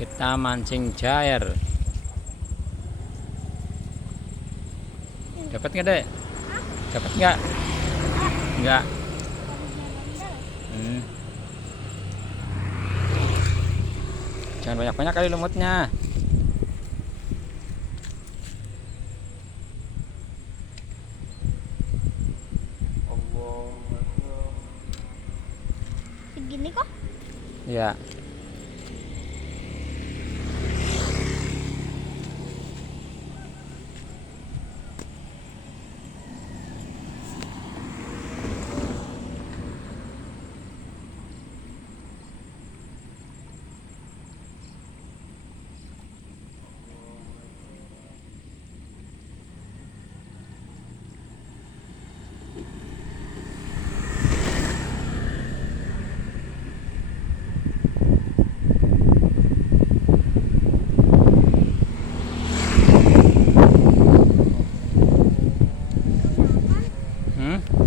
Kita mancing jair. Dapat nggak, Dek? Dapat nggak? Nggak. Hmm. Jangan banyak-banyak kali lumutnya. Segini kok? Ya. Hmm?